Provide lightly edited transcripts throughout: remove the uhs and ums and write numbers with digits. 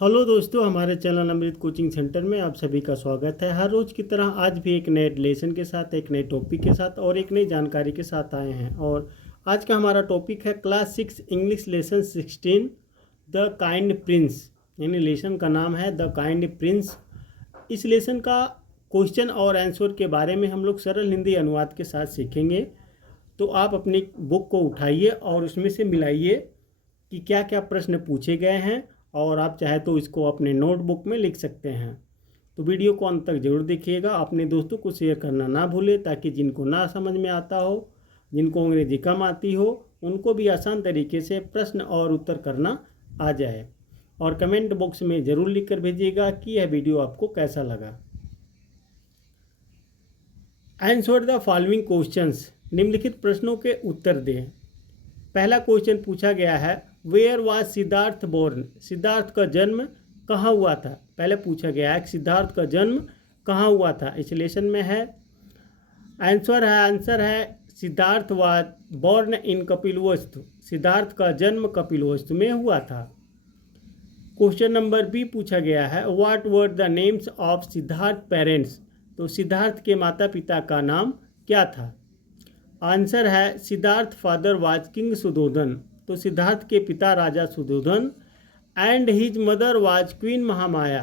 Hello दोस्तों, हमारे channel अमृत coaching centre में आप सभी का स्वागत है। हर रोज़ की तरह आज भी एक नए लेसन के साथ, एक नए टॉपिक के साथ और एक नई जानकारी के साथ आए हैं। और आज का हमारा टॉपिक है class 6 English lesson 16 the kind Prince. यानी लेसन का नाम है द काइंड प्रिंस। इस लेसन का क्वेश्चन और आंसर के बारे में हम लोग सरल हिंदी अनुवाद के साथ सीखेंगे। तो आप अपनी बुक को उठाइए और उसमें से मिलाइए कि क्या क्या प्रश्न पूछे गए हैं, और आप चाहे तो इसको अपने नोटबुक में लिख सकते हैं। तो वीडियो को अंत तक जरूर देखिएगा। अपने दोस्तों को शेयर करना ना भूलें, ताकि जिनको ना समझ में आता हो, जिनको अंग्रेजी कम आती हो, उनको भी आसान तरीके से प्रश्न और उत्तर करना आ जाए। और कमेंट बॉक्स में ज़रूर लिख कर भेजिएगा कि यह वीडियो आपको कैसा लगा। Answer the following questions. निम्नलिखित प्रश्नों के उत्तर दें। पहला क्वेश्चन पूछा गया है, where was Siddhartha born. Siddhartha का जन्म कहाँ हुआ था। पहले पूछा गया है कि सिद्धार्थ का जन्म कहाँ हुआ था। इस लेसन में है आंसर है Siddhartha was born in Kapilavastu. Siddhartha का जन्म कपिलवस्तु में हुआ था। क्वेश्चन नंबर बी पूछा गया है, what were the names of Siddharth parents. तो सिद्धार्थ के माता पिता का नाम क्या था। आंसर है Siddhartha father was king Suddhodana. तो सिद्धार्थ के पिता राजा Suddhodana and his mother was queen Mahamaya,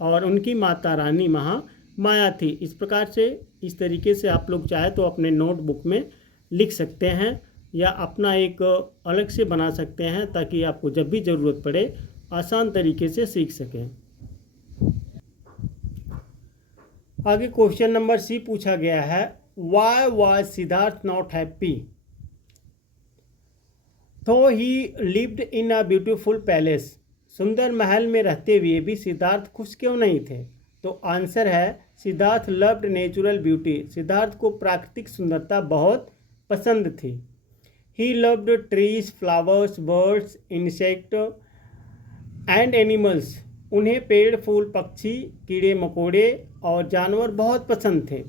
और उनकी माता रानी महामाया थी। इस प्रकार से, इस तरीके से आप लोग चाहे तो अपने नोटबुक में लिख सकते हैं या अपना एक अलग से बना सकते हैं, ताकि आपको जब भी ज़रूरत पड़े आसान तरीके से सीख सकें। आगे क्वेश्चन नंबर सी पूछा गया है, why was Siddhartha not happy though he lived in a beautiful palace. सुंदर महल में रहते हुए भी सिद्धार्थ खुश क्यों नहीं थे। तो आंसर है Siddharth loved natural beauty. Siddharth को प्राकृतिक सुंदरता बहुत पसंद थी। He loved trees, flowers, birds, insect and animals. उन्हें पेड़, फूल, पक्षी, कीड़े मकोड़े और जानवर बहुत पसंद थे।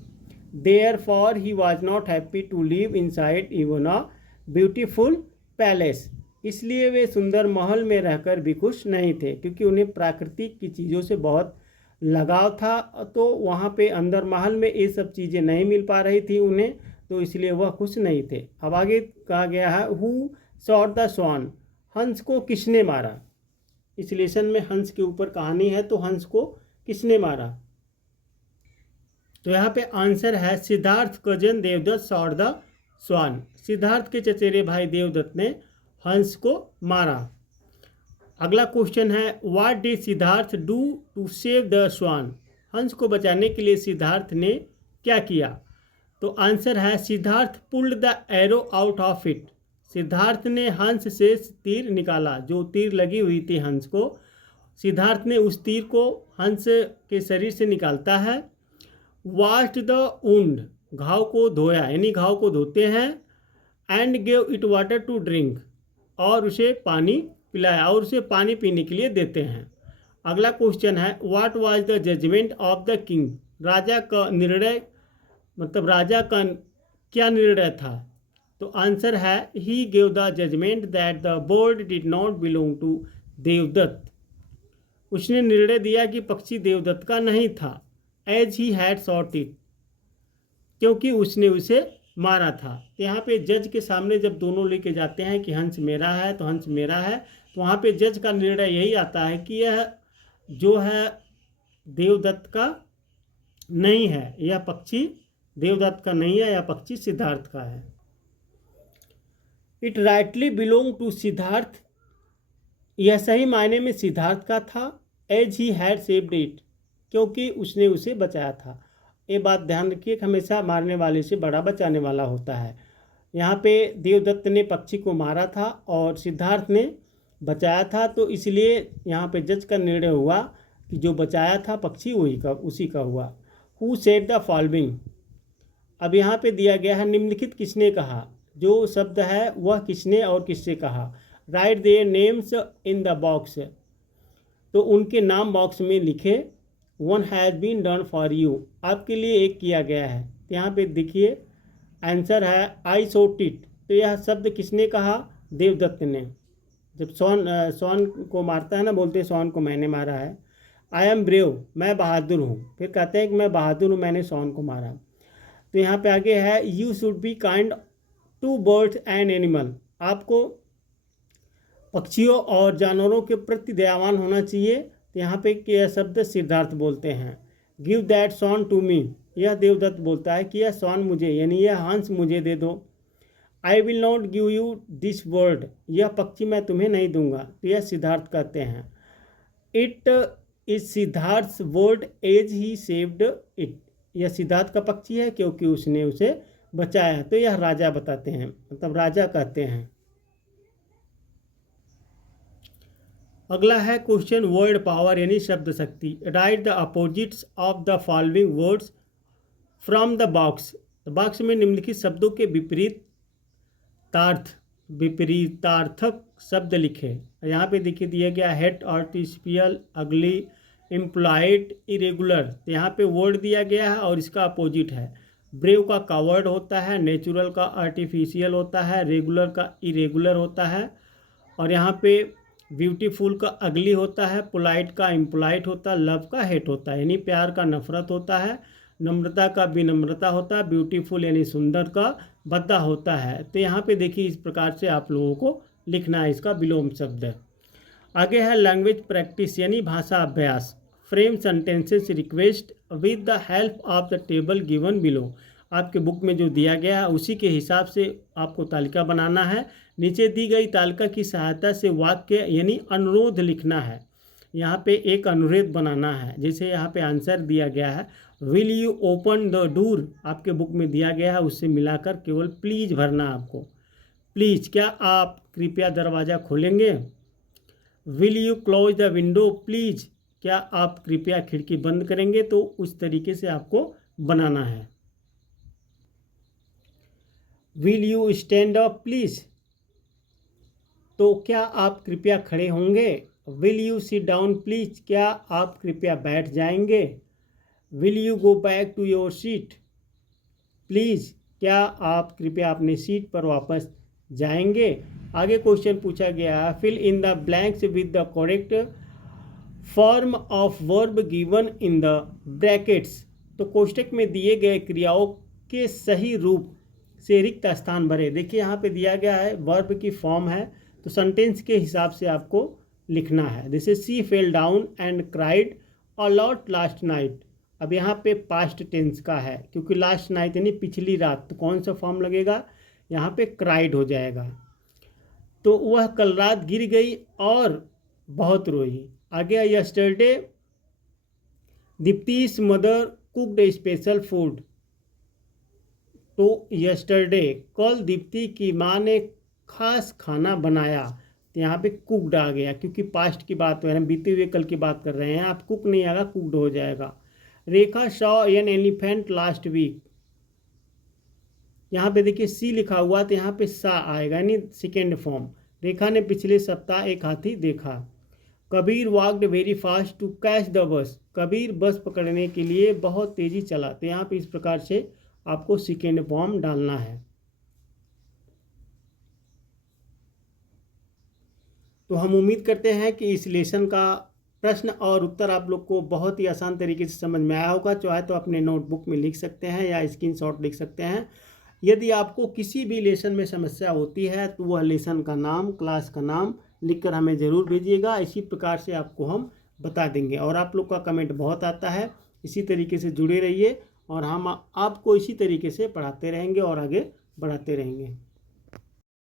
Therefore he was not happy to live inside even a beautiful palace. इसलिए वे सुंदर महल में रहकर भी खुश नहीं थे, क्योंकि उन्हें प्राकृतिक की चीज़ों से बहुत लगाव था। तो वहाँ पे अंदर महल में ये सब चीज़ें नहीं मिल पा रही थी उन्हें, तो इसलिए वह खुश नहीं थे। अब आगे कहा गया है, हु शॉट द स्वान। हंस को किसने मारा। इस लेसन में हंस के ऊपर कहानी है, तो हंस को किसने मारा। तो यहाँ पे आंसर है Siddhartha cousin Devadatta shot the swan. Siddhartha के चचेरे भाई देवदत्त ने हंस को मारा। अगला क्वेश्चन है, what did Siddhartha do to save the swan. हंस को बचाने के लिए सिद्धार्थ ने क्या किया। तो आंसर है Siddharth pulled the arrow out of it. Siddharth ने हंस से तीर निकाला। जो तीर लगी हुई थी हंस को, सिद्धार्थ ने उस तीर को हंस के शरीर से निकालता है। Washed the wound. घाव को धोया, यानी घाव को धोते हैं। And gave it water to drink. और उसे पानी पिलाया, और उसे पानी पीने के लिए देते हैं। अगला क्वेश्चन है, what was the judgement of the king. राजा का निर्णय, मतलब राजा का क्या निर्णय था। तो आंसर है he gave the judgement that the bird did not belong to Devadatta. उसने निर्णय दिया कि पक्षी देवदत्त का नहीं था। As he had shot it, क्योंकि उसने उसे मारा था। यहाँ पे जज के सामने जब दोनों लेके जाते हैं कि हंस मेरा है, तो हंस मेरा है, तो वहाँ पे जज का निर्णय यही आता है कि यह जो है देवदत्त का नहीं है, यह पक्षी देवदत्त का नहीं है, यह पक्षी सिद्धार्थ का है। It rightly belong to Siddhartha. यह सही मायने में सिद्धार्थ का था। As he had saved it, क्योंकि उसने उसे बचाया था। ये बात ध्यान रखिए, हमेशा मारने वाले से बड़ा बचाने वाला होता है। यहाँ पे देवदत्त ने पक्षी को मारा था और सिद्धार्थ ने बचाया था, तो इसलिए यहाँ पे जज का निर्णय हुआ कि जो बचाया था पक्षी उसी का हुआ। Who said the following. अब यहाँ पे दिया गया है, निम्नलिखित किसने कहा। जो शब्द है वह किसने और किससे कहा। Write their names in the box. तो उनके नाम बॉक्स में लिखे। One has been done for you, आपके लिए एक किया गया है। यहाँ पे देखिए आंसर है आई शॉट इट। तो यह शब्द किसने कहा, देवदत्त ने। जब सॉन को मारता है ना, बोलते हैं सॉन को मैंने मारा है। आई एम ब्रेव, मैं बहादुर हूँ। फिर कहते हैं कि मैं बहादुर हूँ, मैंने सॉन को मारा। तो यहाँ पे आगे है you should be kind to birds and animal, आपको पक्षियों और जानवरों के प्रति दयावान होना चाहिए। तो यहाँ पे यह शब्द सिद्धार्थ बोलते हैं। Give that swan to me, यह देवदत्त बोलता है कि यह सॉन मुझे, यानी यह हंस मुझे दे दो। I will not give you this bird, यह पक्षी मैं तुम्हें नहीं दूंगा। तो यह सिद्धार्थ कहते हैं। It is Siddhartha bird as he saved it, यह सिद्धार्थ का पक्षी है क्योंकि उसने उसे बचाया। तो यह राजा बताते हैं, मतलब राजा कहते हैं। अगला है क्वेश्चन वर्ड पावर यानी शब्द शक्ति। Right the opposites of the following words from the box, box में निम्नलिखित शब्दों के विपरीतार्थक शब्द लिखे। यहाँ पे देखिए दिया गया हेट, आर्टिफिशियल, अगली, एम्प्लॉयड, इरेगुलर। तो यहाँ पे वर्ड दिया गया है और इसका अपोजिट है। ब्रेव का कावर्ड होता है, नेचुरल का आर्टिफिशियल होता है, रेगुलर का इरेगुलर होता है, और यहाँ पे ब्यूटीफुल का अगली होता है, पोलाइट का इम्पोलाइट होता है, लव का हेट होता है, यानी प्यार का नफरत होता है, नम्रता का विनम्रता होता है, ब्यूटीफुल यानी सुंदर का बद्दा होता है। तो यहाँ पे देखिए इस प्रकार से आप लोगों को लिखना है, इसका विलोम शब्द। आगे है लैंग्वेज प्रैक्टिस यानी भाषा अभ्यास। Frame sentences request with the help of the table given below, आपके बुक में जो दिया गया है उसी के हिसाब से आपको तालिका बनाना है। नीचे दी गई तालिका की सहायता से वाक्य यानी अनुरोध लिखना है। यहाँ पे एक अनुरोध बनाना है, जैसे यहाँ पे आंसर दिया गया है will you open the door, आपके बुक में दिया गया है, उससे मिलाकर केवल प्लीज भरना आपको। प्लीज, क्या आप कृपया दरवाज़ा खोलेंगे। Will you close the window please, क्या आप कृपया खिड़की बंद करेंगे। तो उस तरीके से आपको बनाना है। Will you stand up please, तो क्या आप कृपया खड़े होंगे। Will you sit down please, क्या आप कृपया बैठ जाएंगे। Will you go back to your seat please, क्या आप कृपया अपनी सीट पर वापस जाएंगे। आगे क्वेश्चन पूछा गया है fill in the blanks with the correct form of verb given in the brackets, तो कोष्टक में दिए गए क्रियाओं के सही रूप से रिक्त स्थान भरे। देखिए यहाँ पे दिया गया है वर्ब की फॉर्म है, तो सेंटेंस के हिसाब से आपको लिखना है। जैसे she fell down and cried a lot last night, अब यहाँ पे पास्ट टेंस का है क्योंकि लास्ट नाइट यानी पिछली रात, तो कौन सा फॉर्म लगेगा, यहाँ पे क्राइड हो जाएगा। तो वह कल रात गिर गई और बहुत रोई। आगे यस्टरडे दीप्तिस मदर कुक्ड ए स्पेशल फूड, तो यस्टरडे कल दीप्ति की माँ ने खास खाना बनाया। तो यहाँ पे कुक्ड आ गया क्योंकि पास्ट की बात हो रही है, बीते हुए कल की बात कर रहे हैं, आप कुक नहीं आएगा, कुक्ड हो जाएगा। Rekha saw an elephant last week, यहाँ पे देखिए सी लिखा हुआ तो यहाँ पे सा आएगा यानी सेकेंड फॉर्म। रेखा ने पिछले सप्ताह एक हाथी देखा। Kabir walked very fast to catch the bus, Kabir बस पकड़ने के लिए बहुत तेजी चला। तो यहाँ पे इस प्रकार से आपको सेकेंड फॉर्म डालना है। तो हम उम्मीद करते हैं कि इस लेसन का प्रश्न और उत्तर आप लोग को बहुत ही आसान तरीके से समझ में आया होगा। चाहे तो अपने नोटबुक में लिख सकते हैं या स्क्रीनशॉट लिख सकते हैं। यदि आपको किसी भी लेसन में समस्या होती है तो वह लेसन का नाम, क्लास का नाम लिखकर हमें ज़रूर भेजिएगा। इसी प्रकार से आपको हम बता देंगे। और आप लोग का कमेंट बहुत आता है, इसी तरीके से जुड़े रहिए और हम आपको इसी तरीके से पढ़ाते रहेंगे और आगे बढ़ाते रहेंगे।